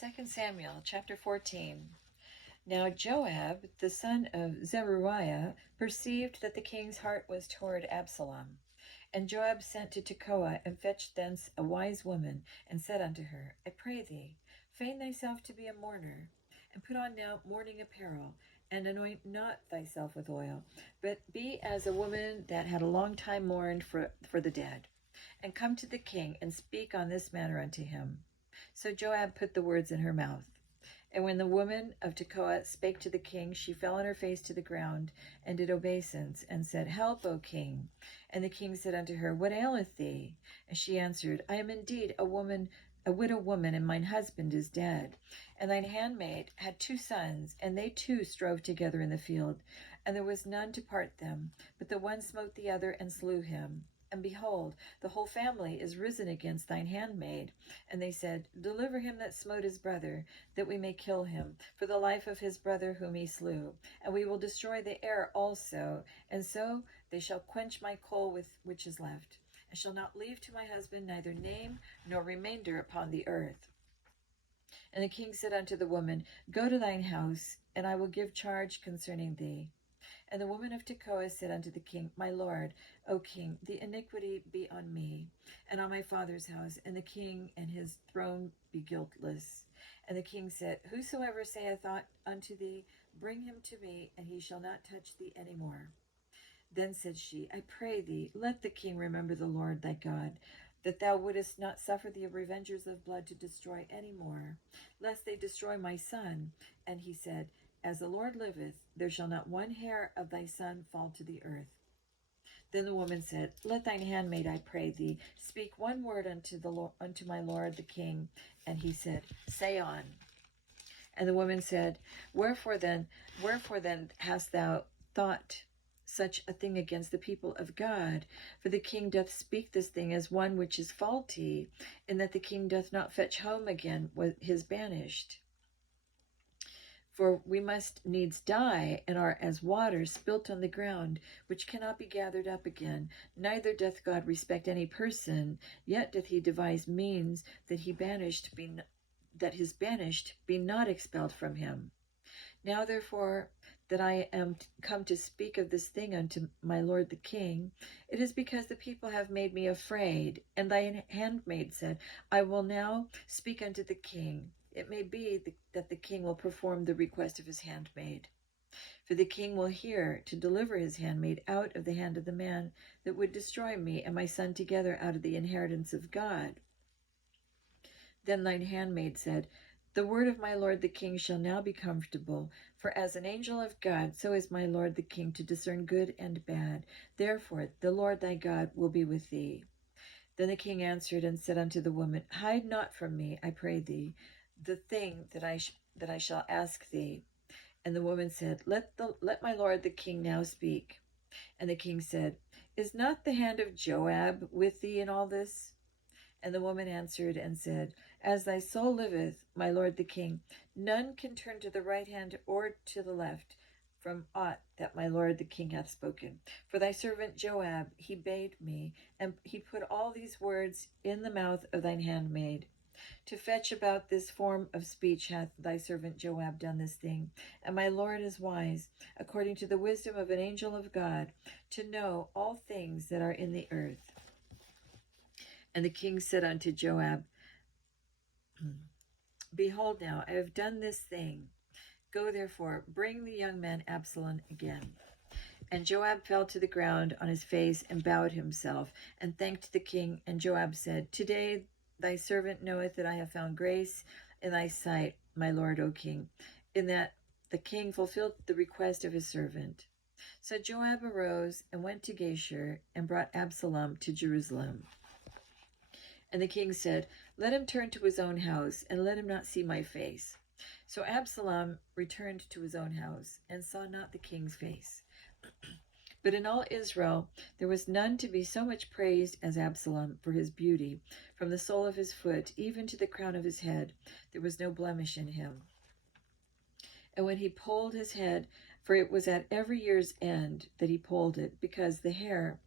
2 Samuel chapter 14. Now Joab, the son of Zeruiah, perceived that the king's heart was toward Absalom. And Joab sent to Tekoa, and fetched thence a wise woman, and said unto her, I pray thee, feign thyself to be a mourner, and put on now mourning apparel, and anoint not thyself with oil, but be as a woman that had a long time mourned for the dead, and come to the king, and speak on this matter unto him. So Joab put the words in her mouth. And when the woman of Tekoa spake to the king, she fell on her face to the ground, and did obeisance, and said, Help, O king. And the king said unto her, What aileth thee? And she answered, I am indeed a widow woman, and mine husband is dead. And thine handmaid had 2 sons, and they 2 strove together in the field, and there was none to part them, but the one smote the other, and slew him. And behold, the whole family is risen against thine handmaid. And they said, Deliver him that smote his brother, that we may kill him, for the life of his brother whom he slew. And we will destroy the heir also, and so they shall quench my coal with which is left, and shall not leave to my husband neither name nor remainder upon the earth. And the king said unto the woman, Go to thine house, and I will give charge concerning thee. And the woman of Tekoa said unto the king, My lord, O king, the iniquity be on me, and on my father's house, and the king and his throne be guiltless. And the king said, Whosoever saith aught unto thee, bring him to me, and he shall not touch thee any more. Then said she, I pray thee, let the king remember the Lord thy God, that thou wouldest not suffer the revengers of blood to destroy any more, lest they destroy my son. And he said, As the Lord liveth, there shall not one hair of thy son fall to the earth. Then the woman said, Let thine handmaid, I pray thee, speak one word unto my lord the king. And he said, Say on. And the woman said, Wherefore then hast thou thought such a thing against the people of God? For the king doth speak this thing as one which is faulty, in that the king doth not fetch home again what is banished. For we must needs die, and are as water spilt on the ground, which cannot be gathered up again. Neither doth God respect any person, yet doth he devise means that his banished be not expelled from him. Now therefore that I am come to speak of this thing unto my lord the king, it is because the people have made me afraid. And thy handmaid said, I will now speak unto the king. It may be that the king will perform the request of his handmaid. For the king will hear to deliver his handmaid out of the hand of the man that would destroy me and my son together out of the inheritance of God. Then thine handmaid said, The word of my lord the king shall now be comfortable, for as an angel of God, so is my lord the king to discern good and bad. Therefore the Lord thy God will be with thee. Then the king answered and said unto the woman, Hide not from me, I pray thee, the thing that I shall ask thee. And the woman said, Let my lord the king now speak. And the king said, Is not the hand of Joab with thee in all this? And the woman answered and said, As thy soul liveth, my lord the king, none can turn to the right hand or to the left from aught that my lord the king hath spoken. For thy servant Joab, he bade me, and he put all these words in the mouth of thine handmaid. To fetch about this form of speech hath thy servant Joab done this thing. And my lord is wise, according to the wisdom of an angel of God, to know all things that are in the earth. And the king said unto Joab, Behold now, I have done this thing. Go therefore, bring the young man Absalom again. And Joab fell to the ground on his face, and bowed himself, and thanked the king. And Joab said, Today thy servant knoweth that I have found grace in thy sight, my lord, O king, in that the king fulfilled the request of his servant. So Joab arose and went to Geshur, and brought Absalom to Jerusalem. And the king said, Let him turn to his own house, and let him not see my face. So Absalom returned to his own house, and saw not the king's face. But in all Israel there was none to be so much praised as Absalom for his beauty. From the sole of his foot even to the crown of his head, there was no blemish in him. And when he polled his head, for it was at every year's end that he polled it, because the hair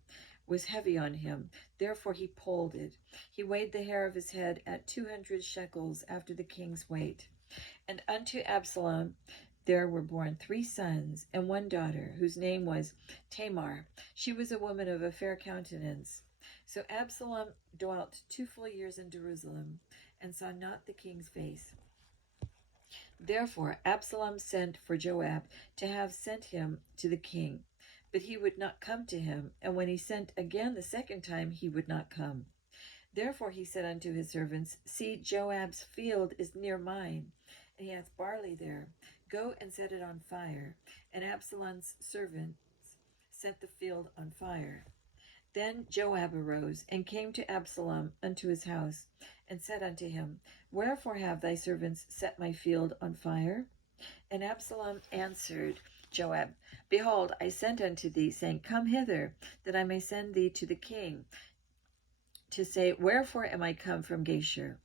was heavy on him. Therefore he pulled it. He weighed the hair of his head at 200 shekels after the king's weight. And unto Absalom there were born 3 sons and 1 daughter, whose name was Tamar. She was a woman of a fair countenance. So Absalom dwelt 2 full years in Jerusalem, and saw not the king's face. Therefore Absalom sent for Joab to have sent him to the king. But he would not come to him, and when he sent again the second time, he would not come. Therefore he said unto his servants, See, Joab's field is near mine, and he hath barley there. Go and set it on fire. And Absalom's servants set the field on fire. Then Joab arose and came to Absalom unto his house, and said unto him, Wherefore have thy servants set my field on fire? And Absalom answered Joab, Behold, I sent unto thee, saying, Come hither, that I may send thee to the king, to say, Wherefore am I come from Geshur?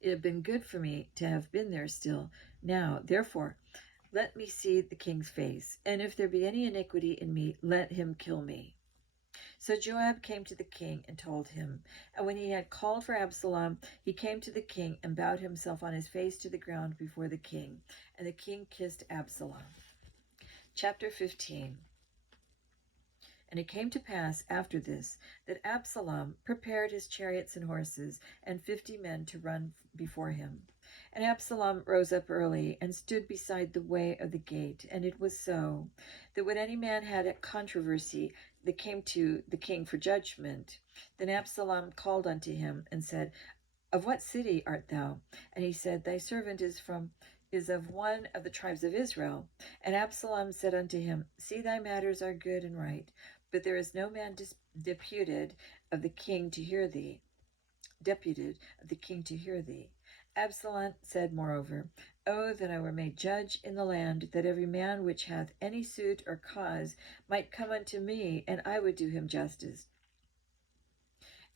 It had been good for me to have been there still. Now, therefore, let me see the king's face, and if there be any iniquity in me, let him kill me. So Joab came to the king and told him. And when he had called for Absalom, he came to the king and bowed himself on his face to the ground before the king. And the king kissed Absalom. Chapter 15. And it came to pass after this, that Absalom prepared his chariots and horses, and 50 men to run before him. And Absalom rose up early, and stood beside the way of the gate. And it was so, that when any man had a controversy that came to the king for judgment, then Absalom called unto him, and said, Of what city art thou? And he said, Thy servant is of one of the tribes of Israel. And Absalom said unto him, See, thy matters are good and right, but there is no man deputed of the king to hear thee. Absalom said moreover, Oh, that I were made judge in the land, that every man which hath any suit or cause might come unto me, and I would do him justice.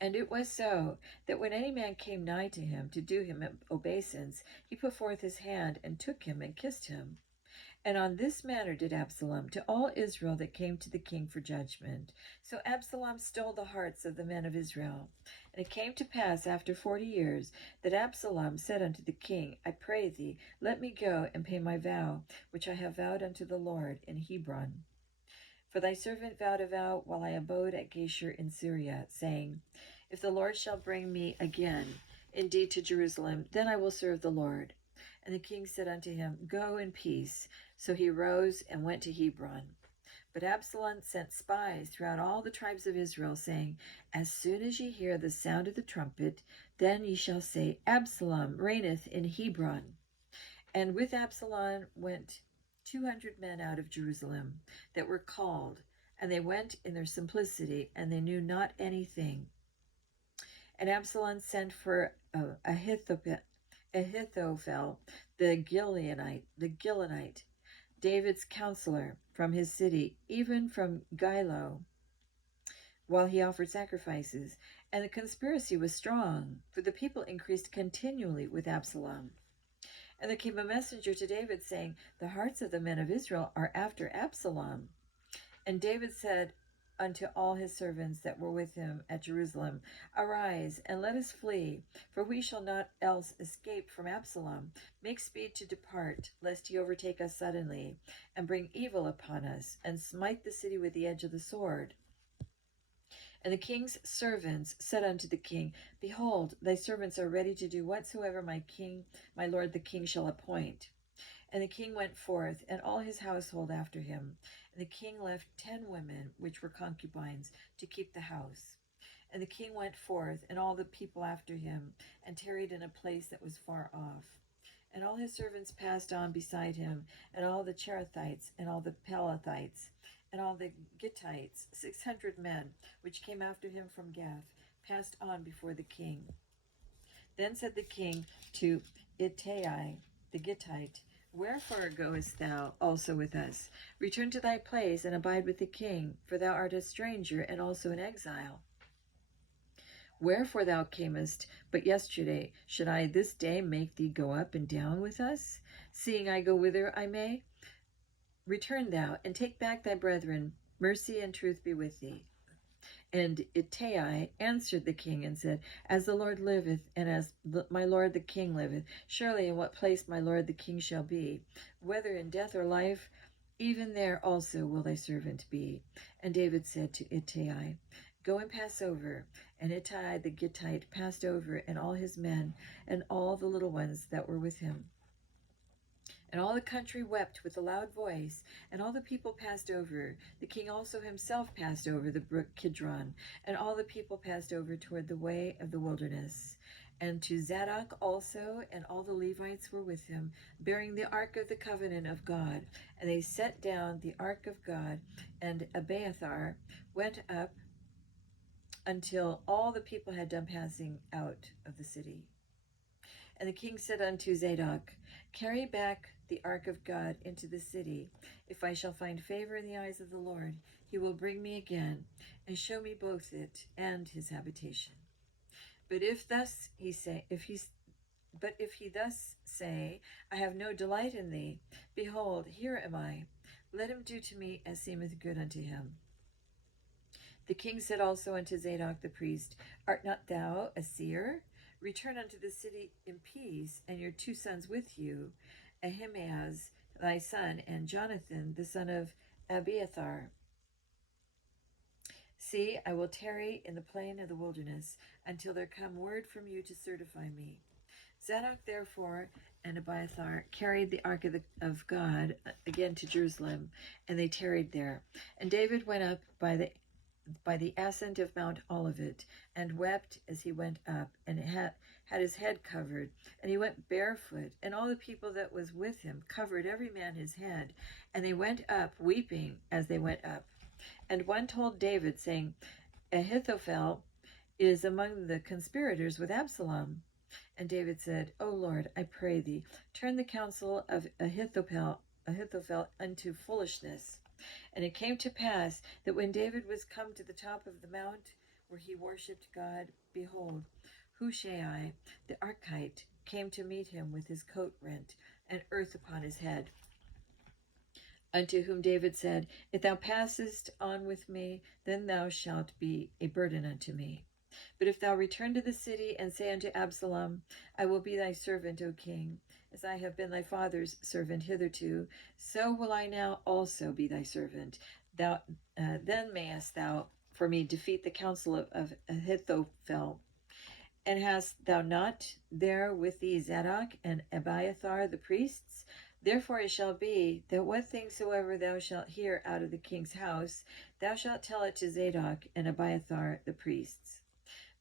And it was so, that when any man came nigh to him to do him obeisance, he put forth his hand, and took him, and kissed him. And on this manner did Absalom to all Israel that came to the king for judgment. So Absalom stole the hearts of the men of Israel. And it came to pass after 40 years, that Absalom said unto the king, I pray thee, let me go and pay my vow, which I have vowed unto the Lord in Hebron. For thy servant vowed a vow while I abode at Geshur in Syria, saying, If the Lord shall bring me again indeed to Jerusalem, then I will serve the Lord. And the king said unto him, Go in peace. So he rose and went to Hebron. But Absalom sent spies throughout all the tribes of Israel, saying, As soon as ye hear the sound of the trumpet, then ye shall say, Absalom reigneth in Hebron. And with Absalom went 200 men out of Jerusalem that were called, and they went in their simplicity, and they knew not anything. And Absalom sent for Ahithophel, the Gilonite, David's counselor, from his city, even from Gilo, while he offered sacrifices. And the conspiracy was strong, for the people increased continually with Absalom. And there came a messenger to David, saying, The hearts of the men of Israel are after Absalom. And David said unto all his servants that were with him at Jerusalem, Arise, and let us flee, for we shall not else escape from Absalom. Make speed to depart, lest he overtake us suddenly, and bring evil upon us, and smite the city with the edge of the sword. And the king's servants said unto the king, Behold, thy servants are ready to do whatsoever my lord the king shall appoint. And the king went forth, and all his household after him. And the king left 10 women, which were concubines, to keep the house. And the king went forth, and all the people after him, and tarried in a place that was far off. And all his servants passed on beside him, and all the Cherethites, and all the Pelethites, and all the Gittites, 600 men, which came after him from Gath, passed on before the king. Then said the king to Ittai the Gittite, Wherefore goest thou also with us? Return to thy place, and abide with the king, for thou art a stranger, and also an exile. Wherefore thou camest but yesterday? Should I this day make thee go up and down with us, seeing I go whither I may? Return thou, and take back thy brethren. Mercy and truth be with thee. And Ittai answered the king and said, As the Lord liveth, and as my lord the king liveth, surely in what place my lord the king shall be, whether in death or life, even there also will thy servant be. And David said to Ittai, Go and pass over. And Ittai the Gittite passed over, and all his men, and all the little ones that were with him. And all the country wept with a loud voice, and all the people passed over. The king also himself passed over the brook Kidron, and all the people passed over toward the way of the wilderness. And to Zadok also, and all the Levites were with him, bearing the ark of the covenant of God. And they set down the ark of God, and Abiathar went up until all the people had done passing out of the city. And the king said unto Zadok, Carry back the ark of God into the city. If I shall find favor in the eyes of the Lord, he will bring me again, and show me both it and his habitation. But if he thus say, I have no delight in thee, behold, here am I. Let him do to me as seemeth good unto him. The king said also unto Zadok the priest, Art not thou a seer? Return unto the city in peace, and your 2 sons with you, Ahimaaz thy son, and Jonathan the son of Abiathar. See, I will tarry in the plain of the wilderness, until there come word from you to certify me. Zadok therefore and Abiathar carried the ark of God again to Jerusalem, and they tarried there. And David went up by the ascent of Mount Olivet, and wept as he went up, and had his head covered, and he went barefoot, and all the people that was with him covered every man his head, and they went up weeping as they went up. And one told David, saying, Ahithophel is among the conspirators with Absalom. And David said, O Lord, I pray thee, turn the counsel of Ahithophel unto foolishness. And it came to pass that when David was come to the top of the mount where he worshipped God, behold, Hushai the Archite came to meet him with his coat rent and earth upon his head. Unto whom David said, If thou passest on with me, then thou shalt be a burden unto me. But if thou return to the city and say unto Absalom, I will be thy servant, O king, as I have been thy father's servant hitherto, so will I now also be thy servant. Then mayest thou for me defeat the counsel of Ahithophel. And hast thou not there with thee Zadok and Abiathar the priests? Therefore it shall be that what things soever thou shalt hear out of the king's house, thou shalt tell it to Zadok and Abiathar the priests.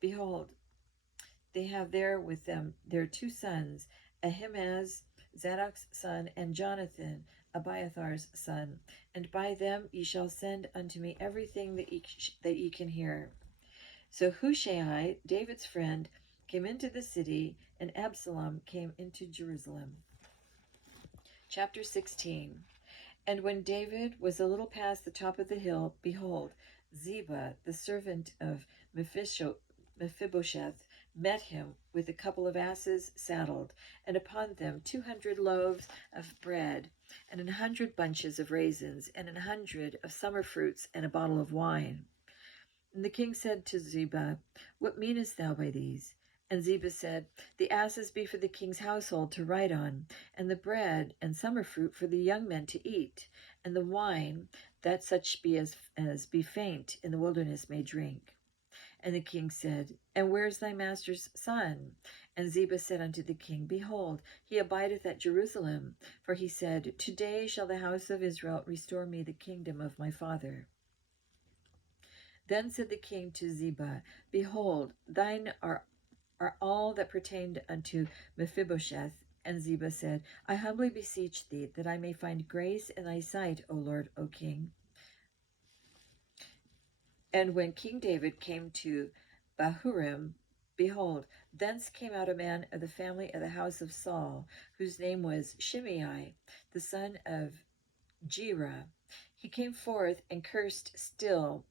Behold, they have there with them their 2 sons, Ahimaaz, Zadok's son, and Jonathan, Abiathar's son. And by them ye shall send unto me everything that ye can hear. So Hushai, David's friend, came into the city, and Absalom came into Jerusalem. Chapter 16. And when David was a little past the top of the hill, behold, Ziba, the servant of Mephibosheth, met him with a couple of asses saddled, and upon them 200 loaves of bread, and 100 bunches of raisins, and 100 of summer fruits, and a bottle of wine. And the king said to Ziba, What meanest thou by these? And Ziba said, The asses be for the king's household to ride on, and the bread and summer fruit for the young men to eat, and the wine, that such be as be faint in the wilderness may drink. And the king said, And where is thy master's son? And Ziba said unto the king, Behold, he abideth at Jerusalem. For he said, Today shall the house of Israel restore me the kingdom of my father. Then said the king to Ziba, Behold, thine are all that pertained unto Mephibosheth. And Ziba said, I humbly beseech thee that I may find grace in thy sight, O Lord, O king. And when King David came to Bahurim, behold, thence came out a man of the family of the house of Saul, whose name was Shimei, the son of Gera. He came forth and cursed still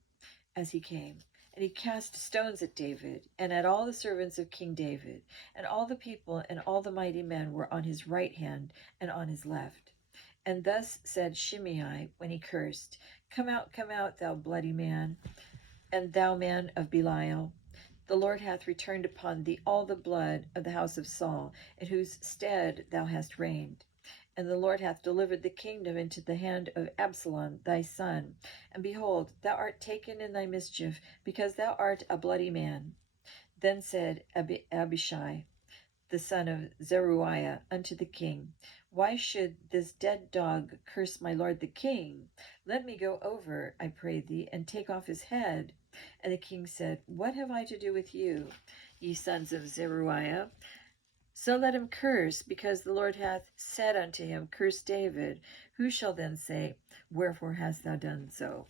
as he came. And he cast stones at David, and at all the servants of King David. And all the people and all the mighty men were on his right hand and on his left. And thus said Shimei when he cursed, Come out, thou bloody man. And thou man of Belial, the Lord hath returned upon thee all the blood of the house of Saul, in whose stead thou hast reigned. And the Lord hath delivered the kingdom into the hand of Absalom thy son. And behold, thou art taken in thy mischief, because thou art a bloody man. Then said Abishai, the son of Zeruiah, unto the king, Why should this dead dog curse my lord the king? Let me go over, I pray thee, and take off his head. And the king said, What have I to do with you, ye sons of Zeruiah? So let him curse, because the Lord hath said unto him, Curse David. Who shall then say, Wherefore hast thou done so?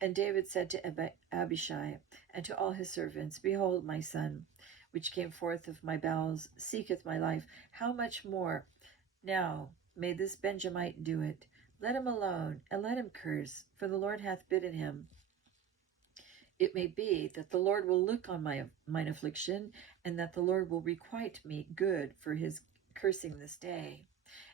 And David said to Abishai and to all his servants, Behold, my son, which came forth of my bowels, seeketh my life. How much more now may this Benjamite do it? Let him alone, and let him curse, for the Lord hath bidden him. It may be that the Lord will look on mine affliction, and that the Lord will requite me good for his cursing this day.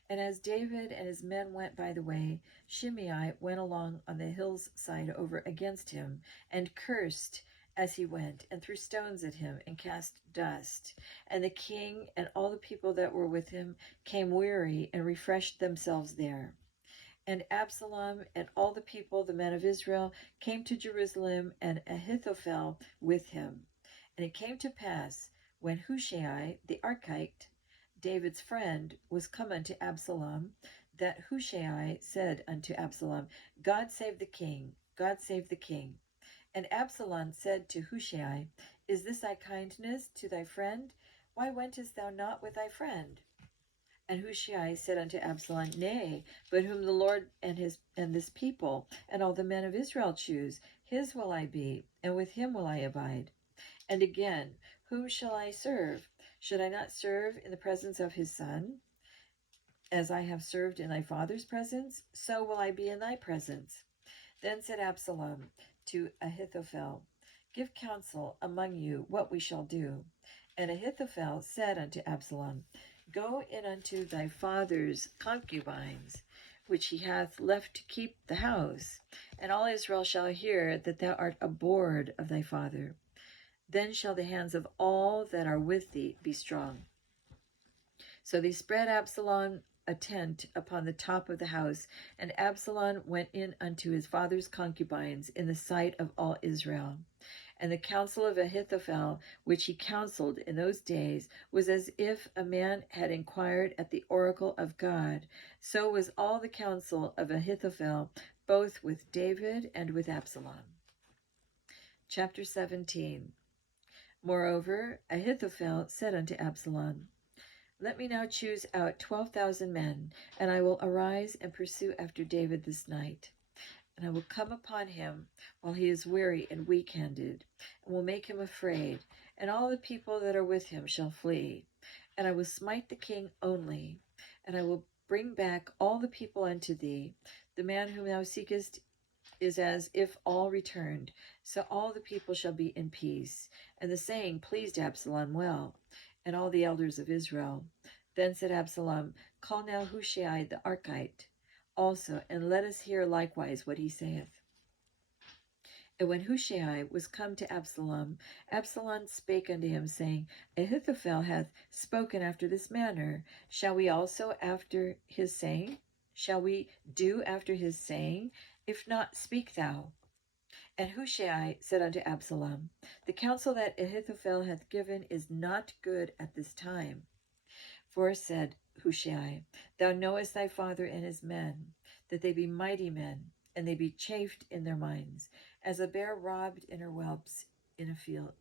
And as David and his men went by the way, Shimei went along on the hill's side over against him, and cursed as he went, and threw stones at him, and cast dust. And the king and all the people that were with him came weary, and refreshed themselves there. And Absalom and all the people, the men of Israel, came to Jerusalem, and Ahithophel with him. And it came to pass, when Hushai the Archite, David's friend, was come unto Absalom, that Hushai said unto Absalom, God save the king, God save the king. And Absalom said to Hushai, Is this thy kindness to thy friend? Why wentest thou not with thy friend? And Hushai said unto Absalom, Nay, but whom the Lord and this people and all the men of Israel choose, his will I be, and with him will I abide. And again, whom shall I serve? Should I not serve in the presence of his son? As I have served in thy father's presence, so will I be in thy presence. Then said Absalom to Ahithophel, Give counsel among you what we shall do. And Ahithophel said unto Absalom, Go in unto thy father's concubines, which he hath left to keep the house, and all Israel shall hear that thou art abhorred of thy father. Then shall the hands of all that are with thee be strong. So they spread Absalom a tent upon the top of the house, and Absalom went in unto his father's concubines in the sight of all Israel. And the counsel of Ahithophel, which he counseled in those days, was as if a man had inquired at the oracle of God. So was all the counsel of Ahithophel, both with David and with Absalom. Chapter 17. Moreover, Ahithophel said unto Absalom, Let me now choose out 12,000 men, and I will arise and pursue after David this night. And I will come upon him while he is weary and weak-handed, and will make him afraid, and all the people that are with him shall flee. And I will smite the king only, and I will bring back all the people unto thee. The man whom thou seekest is as if all returned, so all the people shall be in peace. And the saying pleased Absalom well, and all the elders of Israel. Then said Absalom, Call now Hushai the Archite also, and let us hear likewise what he saith. And when Hushai was come to Absalom, Absalom spake unto him, saying, Ahithophel hath spoken after this manner. Shall we also after his saying? Shall we do after his saying? If not, speak thou. And Hushai said unto Absalom, The counsel that Ahithophel hath given is not good at this time. For said Hushai, Thou knowest thy father and his men, that they be mighty men, and they be chafed in their minds, as a bear robbed in her whelps in a field.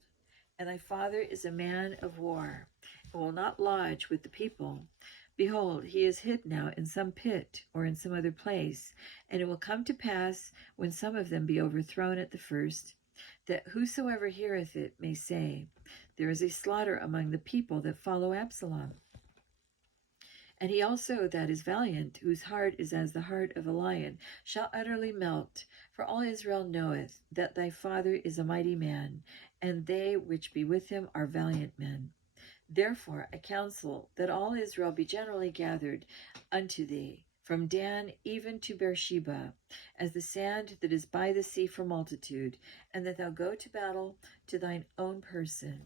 And thy father is a man of war, and will not lodge with the people. Behold, he is hid now in some pit, or in some other place. And it will come to pass, when some of them be overthrown at the first, that whosoever heareth it may say, There is a slaughter among the people that follow Absalom. And he also that is valiant, whose heart is as the heart of a lion, shall utterly melt. For all Israel knoweth that thy father is a mighty man, and they which be with him are valiant men. Therefore I counsel that all Israel be generally gathered unto thee. from Dan even to Beersheba, as the sand that is by the sea for multitude, and that thou go to battle to thine own person.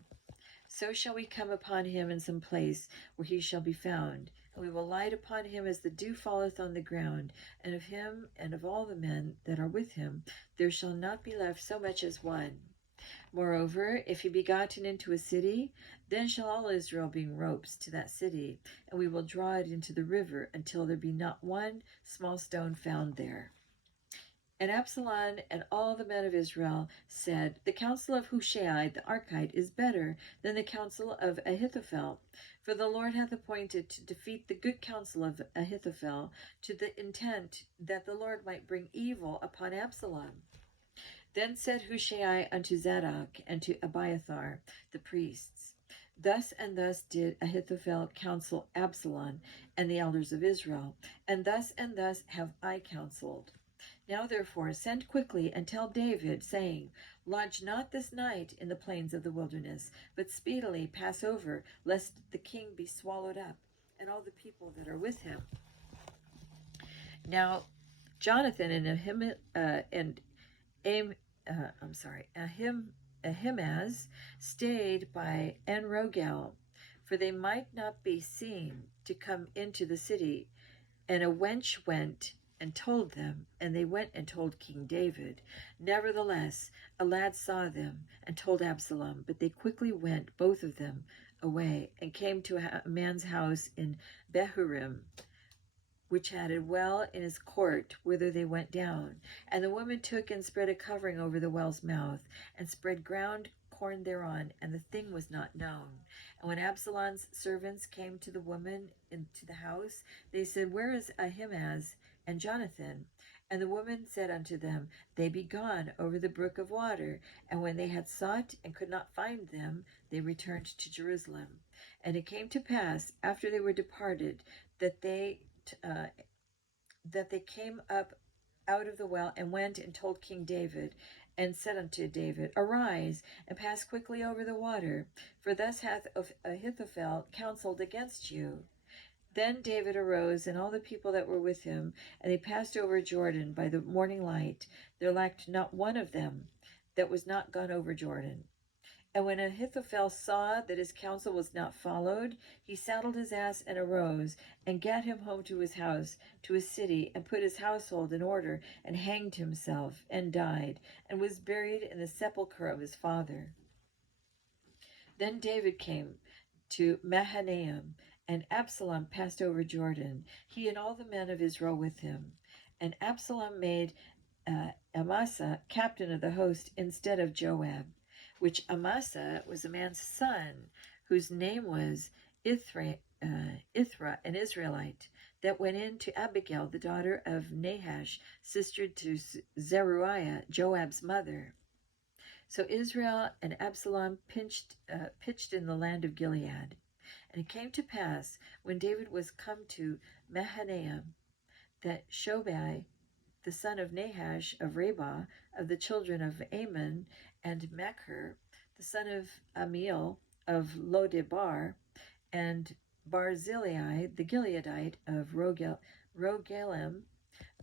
So shall we come upon him in some place where he shall be found, and we will light upon him as the dew falleth on the ground, and of him and of all the men that are with him there shall not be left so much as one. Moreover, if he be gotten into a city, then shall all Israel bring ropes to that city, and we will draw it into the river until there be not one small stone found there. And Absalom and all the men of Israel said, The counsel of Hushai the Archite is better than the counsel of Ahithophel. For the Lord hath appointed to defeat the good counsel of Ahithophel, to the intent that the Lord might bring evil upon Absalom. Then said Hushai unto Zadok and to Abiathar the priests, Thus and thus did Ahithophel counsel Absalom and the elders of Israel, and thus have I counseled. Now therefore send quickly and tell David, saying, Lodge not this night in the plains of the wilderness, but speedily pass over, lest the king be swallowed up, and all the people that are with him. Now Jonathan and Ahimaaz stayed by Enrogel, for they might not be seen to come into the city. And a wench went and told them, and they went and told King David. Nevertheless, a lad saw them and told Absalom, but they quickly went, both of them, away, and came to a man's house in Behurim, which had a well in his court, whither they went down. And the woman took and spread a covering over the well's mouth, and spread ground corn thereon, and the thing was not known. And when Absalom's servants came to the woman into the house, they said, Where is Ahimaaz and Jonathan? And the woman said unto them, They be gone over the brook of water. And when they had sought and could not find them, they returned to Jerusalem. And it came to pass, after they were departed, that they came up out of the well and went and told King David, and said unto David, Arise, and pass quickly over the water, for thus hath Ahithophel counseled against you. Then David arose, and all the people that were with him, and they passed over Jordan by the morning light. There lacked not one of them that was not gone over Jordan. And when Ahithophel saw that his counsel was not followed, he saddled his ass and arose, and gat him home to his house, to his city, and put his household in order, and hanged himself, and died, and was buried in the sepulchre of his father. Then David came to Mahanaim, and Absalom passed over Jordan, he and all the men of Israel with him. And Absalom made Amasa captain of the host instead of Joab, which Amasa was a man's son, whose name was Ithra, an Israelite, that went in to Abigail, the daughter of Nahash, sister to Zeruiah, Joab's mother. So Israel and Absalom pitched in the land of Gilead. And it came to pass, when David was come to Mahanaim, that Shobai, the son of Nahash of Rabbah, of the children of Ammon, and Machir, the son of Amiel of Lodebar, and Barzillai, the Gileadite of Rogelim,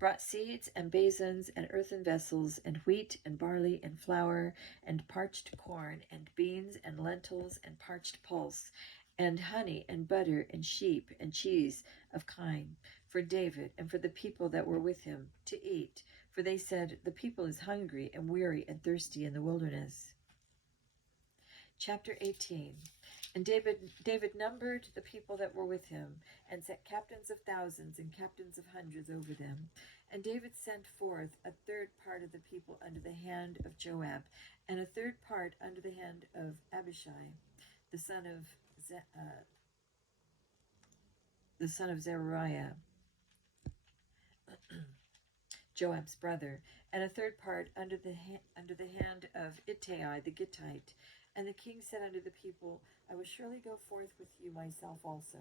brought seeds and basins and earthen vessels, and wheat and barley and flour, and parched corn, and beans and lentils, and parched pulse, and honey and butter, and sheep and cheese of kine, for David and for the people that were with him to eat. For they said, The people is hungry and weary and thirsty in the wilderness. Chapter 18. And David numbered the people that were with him, and set captains of thousands and captains of hundreds over them. And David sent forth a third part of the people under the hand of Joab, and a third part under the hand of Abishai, the son of Zeruiah, Joab's brother, and a third part under the hand of Ittai the Gittite. And the king said unto the people, I will surely go forth with you myself also.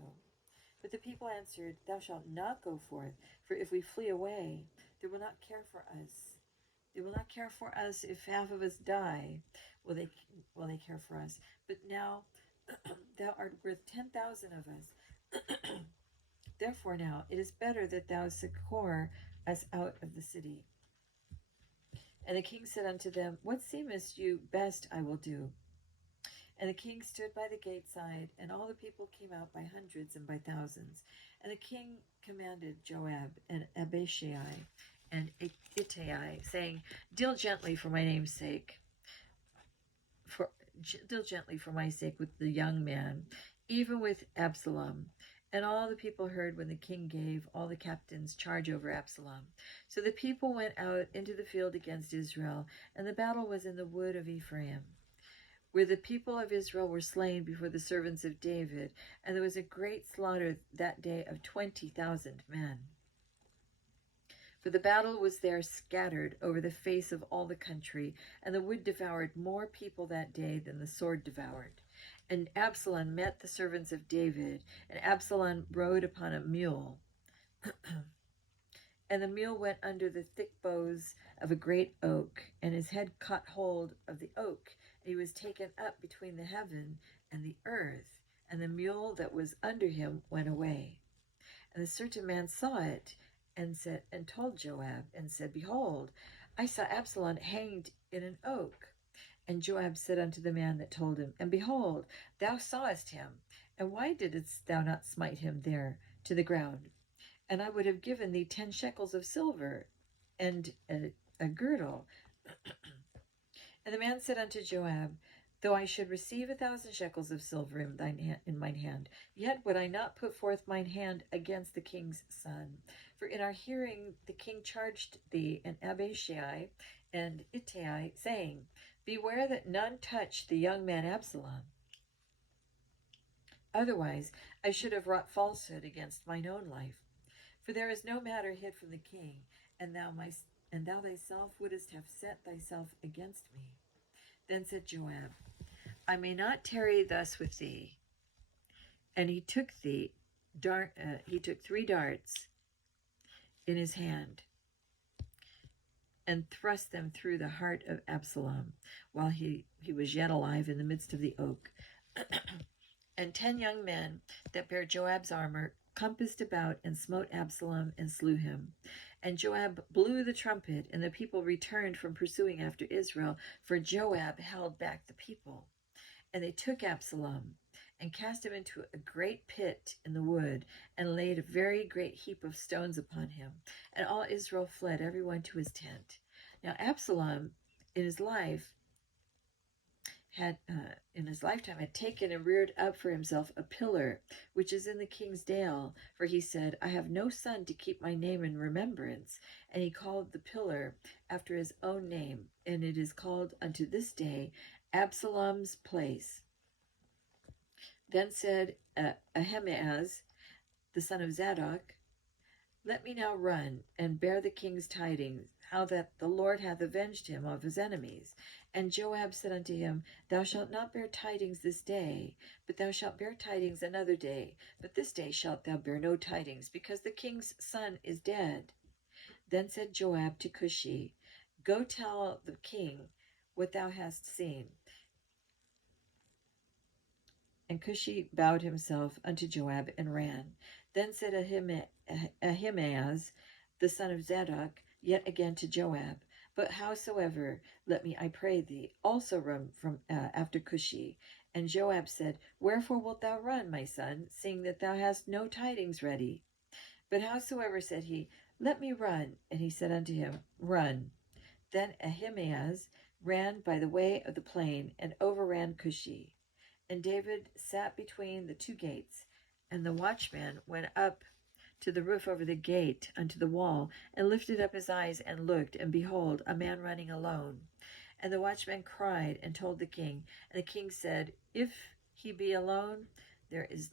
But the people answered, Thou shalt not go forth, for if we flee away, they will not care for us. They will not care for us if half of us die. Will they care for us? But now thou art worth 10,000 of us. Therefore now it is better that thou succor us out of the city. And the king said unto them, What seemeth you best I will do. And the king stood by the gate side, and all the people came out by hundreds and by thousands. And the king commanded Joab and Abishai and Ittai, saying, Deal gently for my name's sake, deal gently for my sake with the young man, even with Absalom. And all the people heard when the king gave all the captains charge over Absalom. So the people went out into the field against Israel, and the battle was in the wood of Ephraim, where the people of Israel were slain before the servants of David, and there was a great slaughter that day of 20,000 men. For the battle was there scattered over the face of all the country, and the wood devoured more people that day than the sword devoured. And Absalom met the servants of David, and Absalom rode upon a mule. And the mule went under the thick boughs of a great oak, and his head caught hold of the oak, and he was taken up between the heaven and the earth, and the mule that was under him went away. And a certain man saw it, and told Joab, and said, Behold, I saw Absalom hanged in an oak. And Joab said unto the man that told him, And behold, thou sawest him, and why didst thou not smite him there to the ground? And I would have given thee 10 shekels of silver, and a girdle. And the man said unto Joab, Though I should receive 1,000 shekels of silver in mine hand, yet would I not put forth mine hand against the king's son. For in our hearing the king charged thee and Abishai and Ittai, saying, Beware that none touch the young man Absalom. Otherwise I should have wrought falsehood against mine own life. For there is no matter hid from the king, and thou thyself wouldest have set thyself against me. Then said Joab, I may not tarry thus with thee. And he took 3 darts in his hand, and thrust them through the heart of Absalom, while he was yet alive in the midst of the oak. And 10 young men that bare Joab's armor compassed about and smote Absalom and slew him. And Joab blew the trumpet, and the people returned from pursuing after Israel, for Joab held back the people. And they took Absalom, and cast him into a great pit in the wood, and laid a very great heap of stones upon him. And all Israel fled, every one to his tent. Now Absalom, in his lifetime, had taken and reared up for himself a pillar, which is in the king's dale. For he said, I have no son to keep my name in remembrance. And he called the pillar after his own name, and it is called unto this day Absalom's place. Then said Ahimaaz, the son of Zadok, Let me now run and bear the king's tidings, how that the Lord hath avenged him of his enemies. And Joab said unto him, Thou shalt not bear tidings this day, but thou shalt bear tidings another day. But this day shalt thou bear no tidings, because the king's son is dead. Then said Joab to Cushi, Go tell the king what thou hast seen. And Cushi bowed himself unto Joab and ran. Then said Ahimaaz, the son of Zadok, yet again to Joab, But howsoever, let me, I pray thee, also run from after Cushi. And Joab said, Wherefore wilt thou run, my son, seeing that thou hast no tidings ready? But howsoever, said he, Let me run. And he said unto him, Run. Then Ahimaaz ran by the way of the plain, and overran Cushi. And David sat between the 2 gates, and the watchman went up to the roof over the gate unto the wall, and lifted up his eyes and looked, and behold, a man running alone. And the watchman cried and told the king. And the king said, If he be alone, there is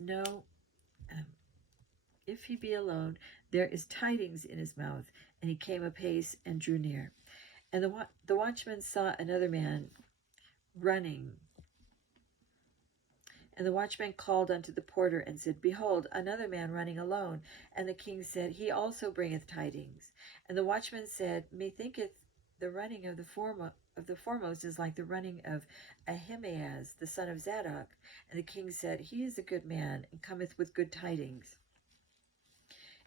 tidings in his mouth. And he came apace and drew near. And the watchman saw another man running. And the watchman called unto the porter, and said, Behold, another man running alone. And the king said, He also bringeth tidings. And the watchman said, Methinketh the running of the foremost is like the running of Ahimaaz, the son of Zadok. And the king said, He is a good man, and cometh with good tidings.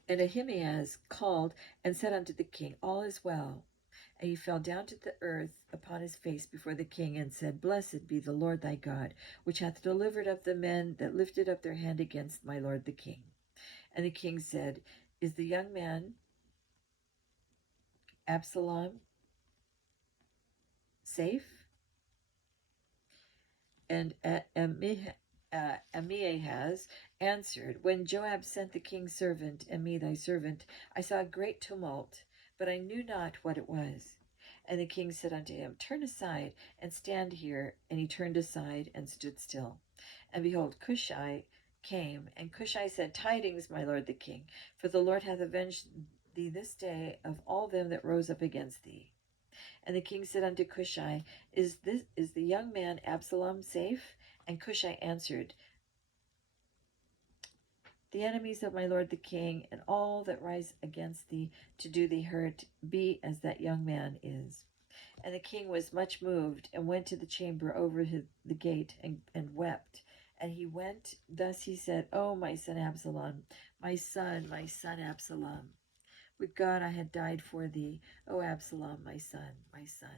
And Ahimaaz called and said unto the king, All is well. And he fell down to the earth upon his face before the king, and said, Blessed be the Lord thy God, which hath delivered up the men that lifted up their hand against my lord the king. And the king said, Is the young man Absalom safe? And Ahimaaz answered, When Joab sent the king's servant, and me thy servant, I saw a great tumult, but I knew not what it was. And the king said unto him, Turn aside, and stand here. And he turned aside, and stood still. And behold, Cushai came, and Cushai said, Tidings, my lord the king, for the Lord hath avenged thee this day of all them that rose up against thee. And the king said unto Cushai, Is the young man Absalom safe? And Cushai answered, The enemies of my lord the king, and all that rise against thee to do thee hurt, be as that young man is. And the king was much moved, and went to the chamber over the gate, and wept. And he went, thus he said, O my son Absalom, my son Absalom, would God I had died for thee, O Absalom, my son, my son.